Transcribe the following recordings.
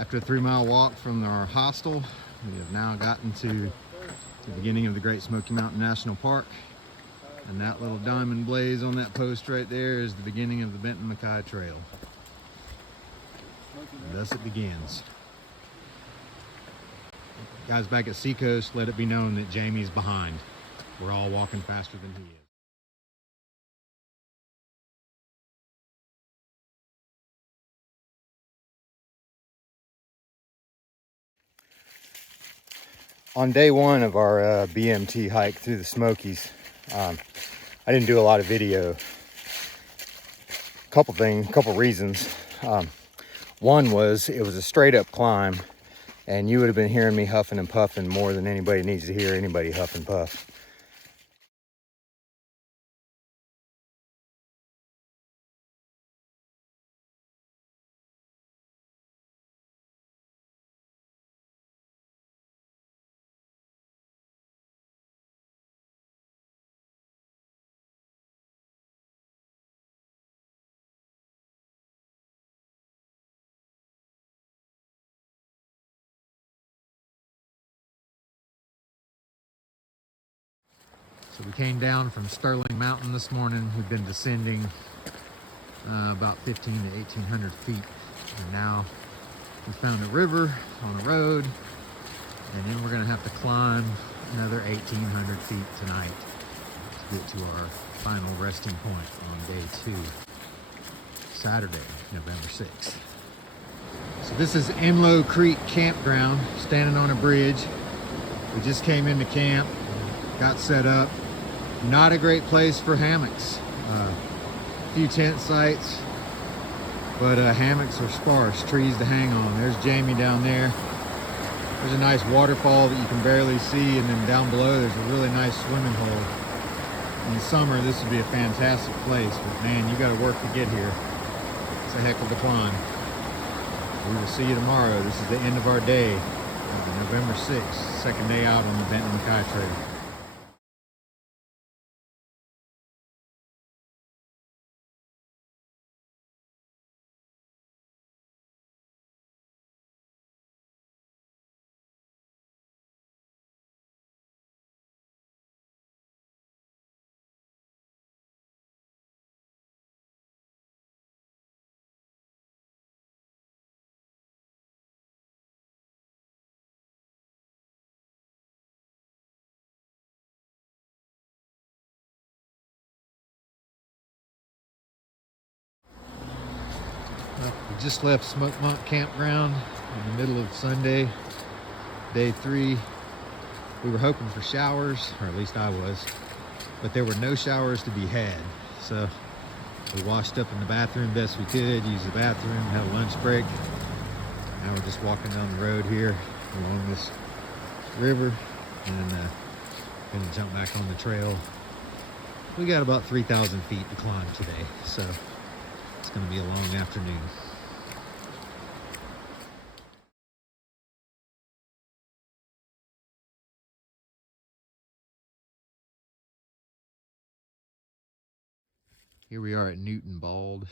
After a 3-mile walk from our hostel, we have now gotten to the beginning of the Great Smoky Mountain National Park. And that little diamond blaze on that post right there is the beginning of the Benton Mackay Trail. And thus it begins. Guys back at Seacoast, let it be known that Jamie's behind. We're all walking faster than he is. On day one of our BMT hike through the Smokies, I didn't do a lot of video. Couple reasons. One was it was a straight up climb, and you would have been hearing me huffing and puffing more than anybody needs to hear anybody huff and puff. So we came down from Sterling Mountain this morning. We've been descending about 15 to 1800 feet. And now we found a river on a road, and then we're gonna have to climb another 1800 feet tonight to get to our final resting point on day 2, Saturday, November 6th. So this is Enlow Creek Campground, standing on a bridge. We just came into camp, got set up. Not a great place for hammocks. A few tent sites, but hammocks are sparse, trees to hang on. There's Jamie down there. There's a nice waterfall that you can barely see, and then down below there's a really nice swimming hole. In the summer, this would be a fantastic place, but man, you gotta work to get here. It's a heck of a climb. We will see you tomorrow. This is the end of our day, November 6th, second day out on the Benton Mackay Trail. We just left Smokemont Campground in the middle of Sunday, day 3. We were hoping for showers, or at least I was, but there were no showers to be had. So we washed up in the bathroom best we could, used the bathroom, had a lunch break. Now we're just walking down the road here along this river, and gonna jump back on the trail. We got about 3,000 feet to climb today, so it's gonna be a long afternoon. Here we are at Newton Bald,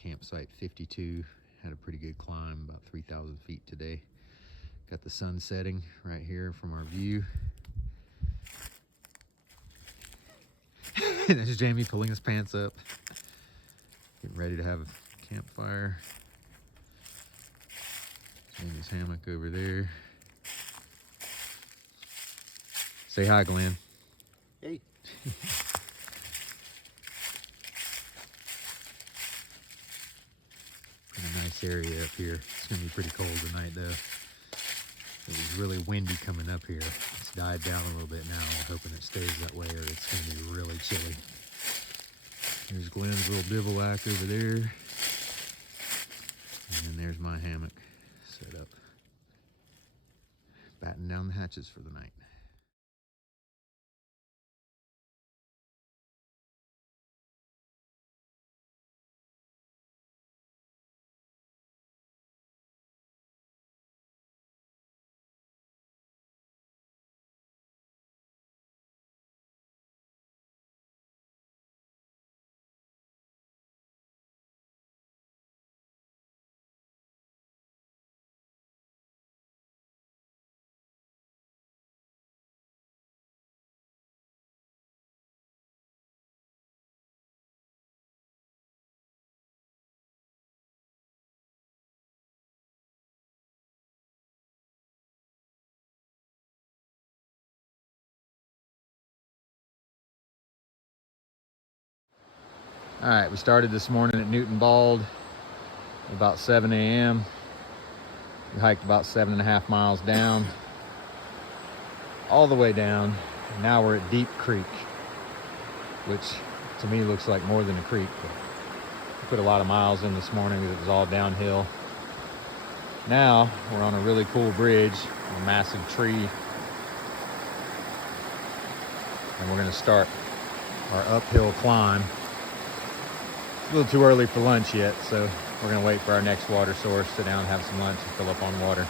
campsite 52. Had a pretty good climb, about 3,000 feet today. Got the sun setting right here from our view. There's Jamie pulling his pants up, getting ready to have a campfire. Jamie's hammock over there. Say hi, Glenn. Hey. Pretty nice area up here. It's gonna be pretty cold tonight though. It was really windy coming up here. It's died down a little bit now. I'm hoping it stays that way, or it's gonna be really chilly. There's Glenn's little bivouac over there. And then there's my hammock set up. Batten down the hatches for the night. All right, we started this morning at Newton Bald about 7 a.m. We hiked about 7.5 miles down, all the way down. And now we're at Deep Creek, which to me looks like more than a creek, but we put a lot of miles in this morning because it was all downhill. Now we're on a really cool bridge, a massive tree, and we're gonna start our uphill climb. It's a little too early for lunch yet, so we're gonna wait for our next water source, sit down, have some lunch, and fill up on water.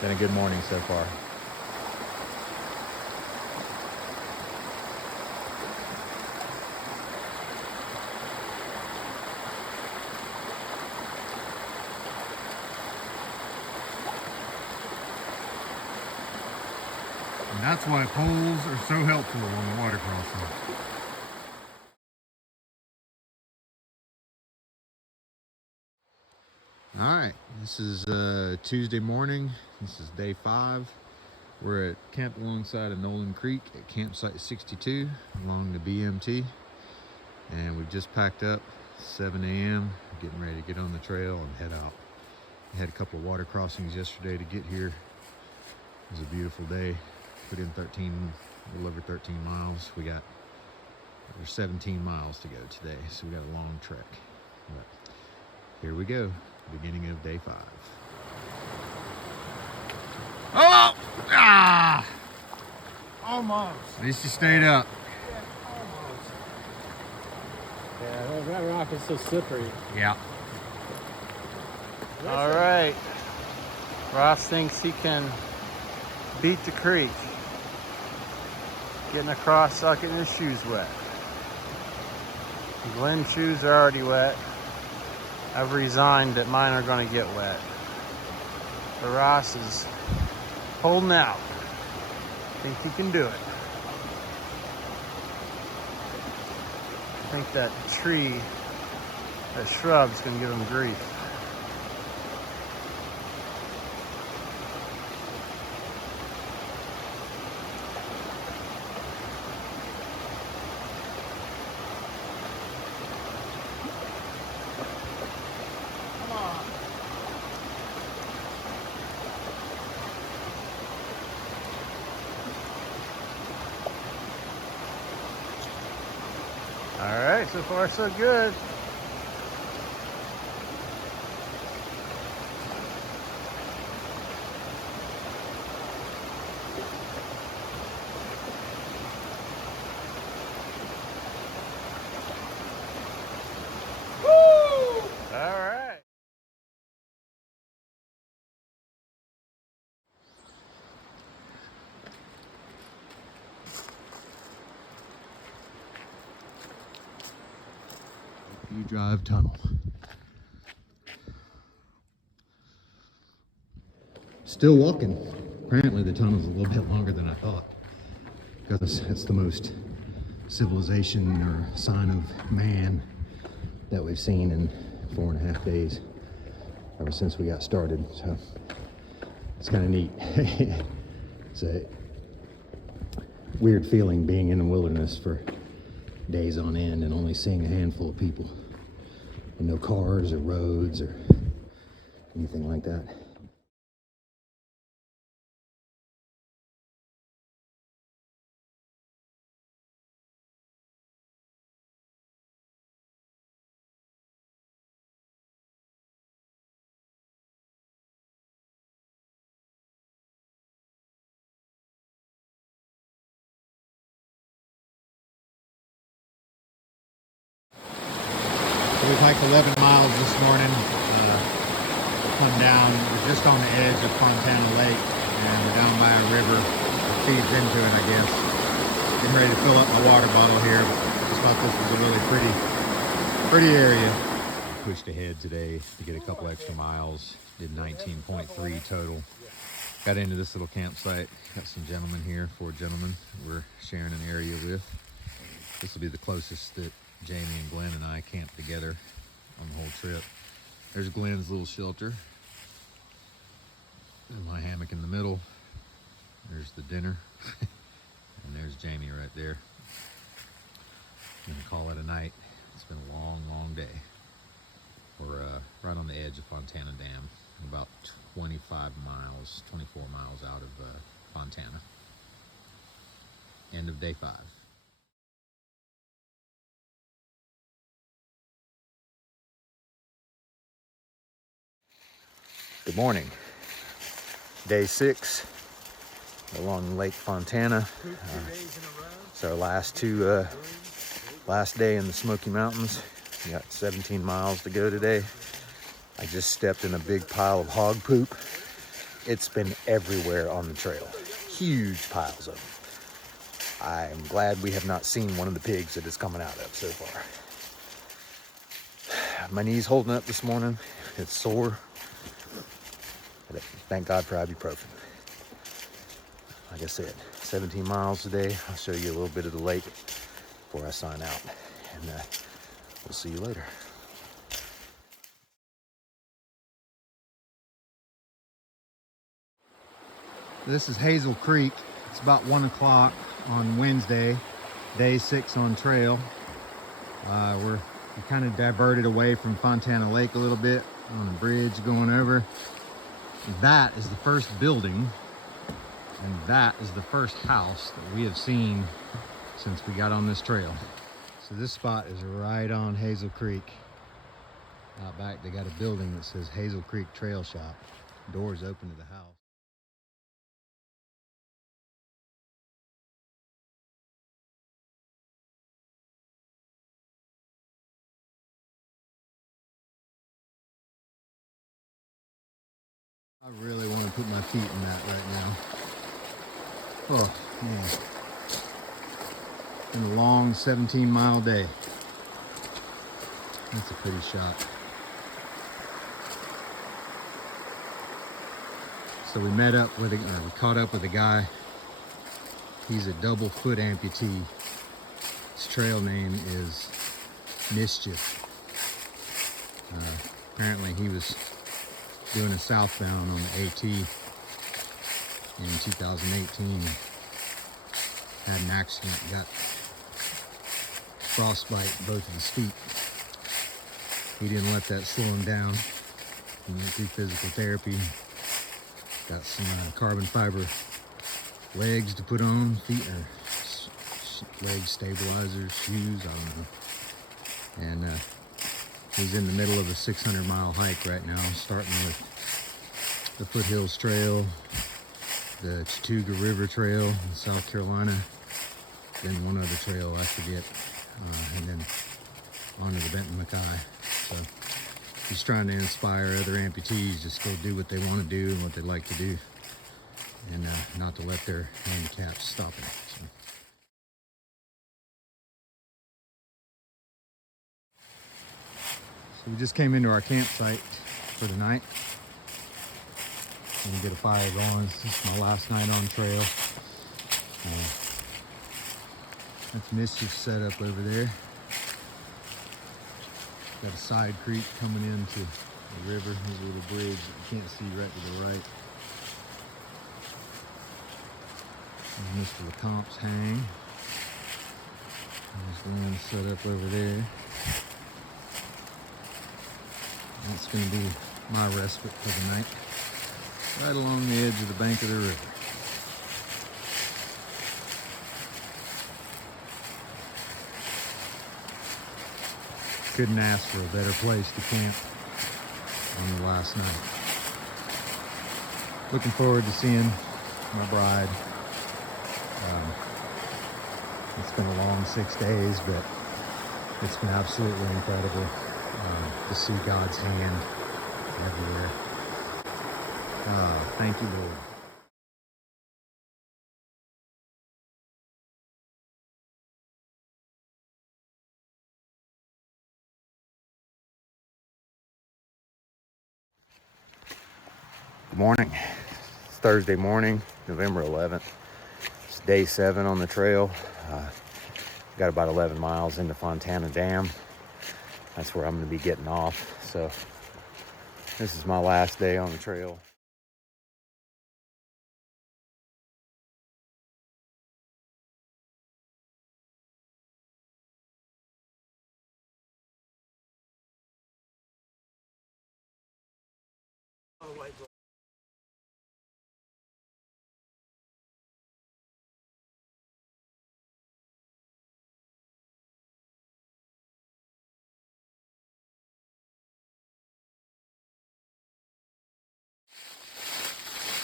Been a good morning so far. And that's why poles are so helpful on the water crossing. All right, this is Tuesday morning. This is day 5. We're at camp alongside of Nolan Creek at campsite 62 along the BMT. And we've just packed up, 7 a.m., getting ready to get on the trail and head out. We had a couple of water crossings yesterday to get here. It was a beautiful day. Put in a little over 13 miles. There's 17 miles to go today, so we got a long trek. But here we go, beginning of day 5. Oh! Ah! Almost. At least you stayed up. Yeah, almost. Yeah, that rock is so slippery. Yeah. All right. Ross thinks he can beat the creek. Getting across without getting his shoes wet. Glenn's shoes are already wet. I've resigned that mine are going to get wet. But Ross is holding out. Think he can do it. I think that tree, that shrub's going to give him grief. All right, so far so good. Woo! All right. You drive tunnel. Still walking. Apparently the tunnel's a little bit longer than I thought, because it's the most civilization or sign of man that we've seen in 4.5 days ever since we got started. So it's kind of neat. It's a weird feeling being in the wilderness for days on end and only seeing a handful of people, and no cars or roads or anything like that. We've hiked 11 miles this morning. Come down, we're just on the edge of Fontana Lake, and we're down by a river that feeds into it, I guess. Getting ready to fill up my water bottle here. Just thought this was a really pretty area. Pushed ahead today to get a couple extra miles. Did 19.3 total. Got into this little campsite. Got some gentlemen here, 4 gentlemen we're sharing an area with. This will be the closest that Jamie and Glenn and I camped together on the whole trip. There's Glenn's little shelter. And my hammock in the middle. There's the dinner. And there's Jamie right there. I'm gonna call it a day. We're right on the edge of Fontana Dam, about 25 miles, 24 miles out of Fontana. End of day 5. Good morning. Day 6 along Lake Fontana. It's our last day in the Smoky Mountains. We got 17 miles to go today. I just stepped in a big pile of hog poop. It's been everywhere on the trail. Huge piles of it. I'm glad we have not seen one of the pigs that it's coming out of so far. My knee's holding up this morning. It's sore. But thank God for ibuprofen. Like I said, 17 miles today. I'll show you a little bit of the lake before I sign out. And we'll see you later. This is Hazel Creek. It's about 1 o'clock on Wednesday, day 6 on trail. We kind of diverted away from Fontana Lake a little bit on a bridge going over. That is the first building, and that is the first house that we have seen since we got on this trail. So this spot is right on Hazel Creek. Out back they got a building that says Hazel Creek Trail Shop. Doors open to the house. I really want to put my feet in that right now. Oh man, been a long 17-mile day. That's a pretty shot. So we we caught up with a guy. He's a double foot amputee. His trail name is Mischief. Apparently he was doing a southbound on the AT in 2018. Had an accident, got frostbite both of his feet. He didn't let that slow him down. He went through physical therapy. Got some carbon fiber legs to put on, feet or leg stabilizers, shoes, I don't know. And he's in the middle of a 600-mile hike right now, starting with the Foothills Trail, the Chattooga River Trail in South Carolina, then one other trail I forget, and then on to the Benton Mackay. So he's trying to inspire other amputees just go do what they want to do and what they like to do, and not to let their handicaps stop them. So we just came into our campsite for the night. I'm gonna get a fire going. This is my last night on trail. That's Mischief set up over there. Got a side creek coming into the river. There's a little bridge that you can't see right to the right. And Mr. LeComp's hang. There's one set up over there. That's going to be my respite for the night. Right along the edge of the bank of the river. Couldn't ask for a better place to camp on the last night. Looking forward to seeing my bride. It's been a long 6 days, but it's been absolutely incredible to see God's hand everywhere. Thank you, Lord. Good morning. It's Thursday morning, November 11th. It's day 7 on the trail. Got about 11 miles into Fontana Dam. That's where I'm going to be getting off. So this is my last day on the trail.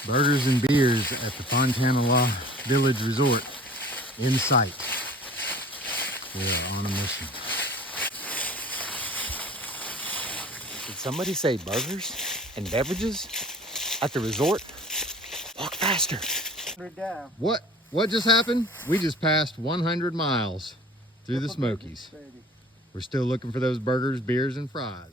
Burgers and beers at the Fontana Law Village Resort in sight. We are on a mission. Did somebody say burgers and beverages at the resort? Walk faster. What just happened? We just passed 100 miles through the Smokies. We're still looking for those burgers, beers, and fries.